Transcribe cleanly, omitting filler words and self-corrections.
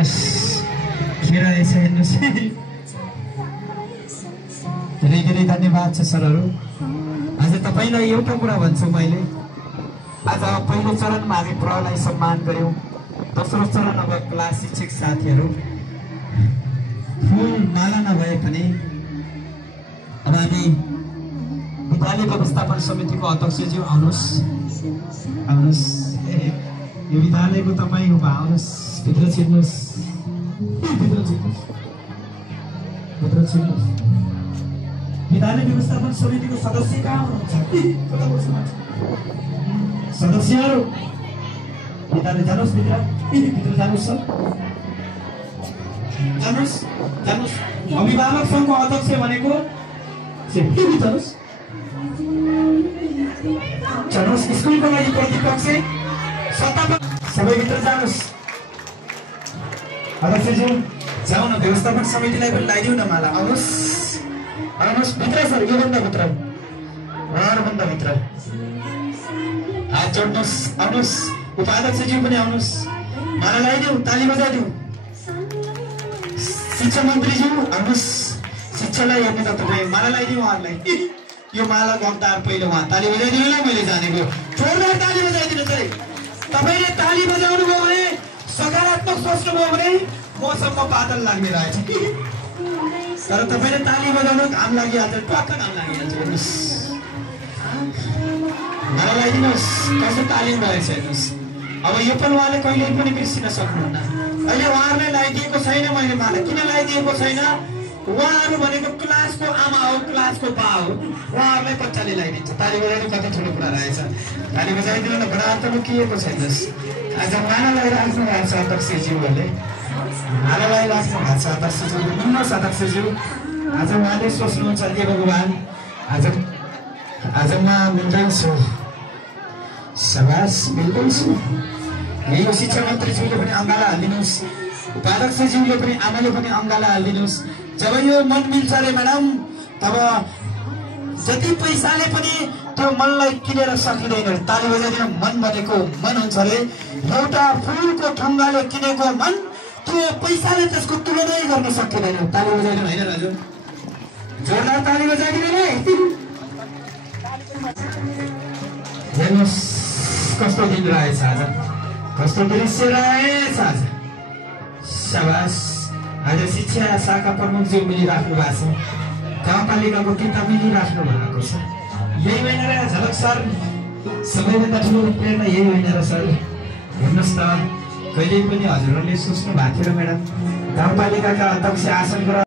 हेर्नुहोस् के रहेछ हेर्नुहोस्। धेरै धेरै धन्यवाद छ सरहरू। आज तपाईँलाई एउटा कुरा भन्छु मैले, आज पहिलो चरणमा हामी प्रहलाई सम्मान गर्यौं। दोस्रो चरण अब क्लास शिक्षक साथीहरू फुल माला नभए पनि अब हामी विद्यालय व्यवस्थापन समितिको अध्यक्षज्यू आउनुहोस् आउनुहोस्। यो विद्यालयको तपाईँ हो, आउनुहोस् भित्र छिर्नुहोस् भित्र छिर्नुहोस् भित्र छिर्नुहोस्। विद्यालय व्यवस्थापन समितिको सदस्य कहाँ हुनुहुन्छ? सदस्यहरू विद्यालय जानुहोस्, भित्र भित्र जानुहोस् सर, जानुहोस् जानुहोस्। अभिभावक सङ्घको अध्यक्ष भनेको जानुहोस् जानुहोस्। स्कुलको लागि प्रतिपक्ष सबै भित्र जानुहोस्। अध्यक्षज्यू जाऊ न, व्यवस्थापन समितिलाई पनि लगाइदिउ न माला। आउनुहोस् आउनुहोस् भित्र सर, योभन्दा भित्र उहाँहरूभन्दा भित्र हात जोड्नुहोस्। आउनुहोस् उपाध्यक्षज्यू पनि आउनुहोस्, माला लगाइदिउँ, ताली बजाइदिउँ। शिक्षा मन्त्रीज्यू आउनुहोस्, शिक्षालाई हेर्नु त तपाईँ, माला लगाइदिउँ उहाँहरूलाई। यो मालाको हकदार पहिलो उहाँ, ताली बजाइदिनु ल। मैले जानेको जोरदार ताली बजाइदिनु चाहिँ। तपाईँले ताली बजाउनु भयो भने, सकारात्मक सोच्नुभयो भने मौसममा बादल लाग्ने रहेछ। तर तपाईँले ताली बजाउनु घाम लागिहाल्छ, टक्क घाम लागिहाल्छ। हेर्नुहोस् माला लगाइदिनुहोस्, कस्तो तालिम रहेछ हेर्नुहोस्। अब यो पनि उहाँले कहिले पनि बिर्सिन सक्नुहुन्न। अहिले उहाँहरूलाई लगाइदिएको छैन मैले माला। किन लगाइदिएको छैन? उहाँहरू भनेको क्लासको आमा हो, क्लासको बा हो। उहाँहरूलाई बच्चाले लगाइदिन्छ। ताली बजाइदिनु कति ठुलो कुरा रहेछ। ताली बजाइदिनु न, बराबर किएको छैनस्। आज माला लगाइराख्नु भएको छ अध्यक्षज्यूहरूले, माला लगाइराख्नु भएको छ अध्यक्षज्यू। सुन्नुहोस् अध्यक्षज्यू, आज उहाँले सोच्नुहुन्छ के भगवान्, आज म मिल्दैछु, सबास मिल्दैछु। यो शिक्षा मन्त्रीज्यूले पनि अङ्गाला हालिदिनुहोस्, उपाध्यक्षज्यूले पनि आमाले पनि अङ्गाला हालिदिनुहोस्। जब यो मन मिल्छ अरे म्याडम, तब जति पैसाले पनि त्यो मनलाई किनेर सकिँदैन। ताली बजाइदिनु। मन भनेको मन हुन्छ अरे, एउटा फुलको ठुङ्गाले किनेको मन त्यो पैसाले त्यसको तुलनै गर्न सकिँदैन। ताली बजाइदिनु होइन हजुर, जोरदार ताली बजाइदिनु नै। हेर्नुहोस् कस्तो दिन रहेछ आज, कस्तो दृश्य रहेछ आज। शाबास। आज शिक्षा शाखा प्रमुखज्यू मिलिराख्नु भएको छ, गाउँपालिकाको किताब मिलिराख्नु भएको छ। यही होइन र झलक सर, सबैभन्दा ठुलो प्रेरणा यही होइन र सर? हेर्नुहोस् त, कहिले पनि हजुरहरूले सोच्नु भएको थियो र म्याडम, गाउँपालिकाका अध्यक्ष आसनको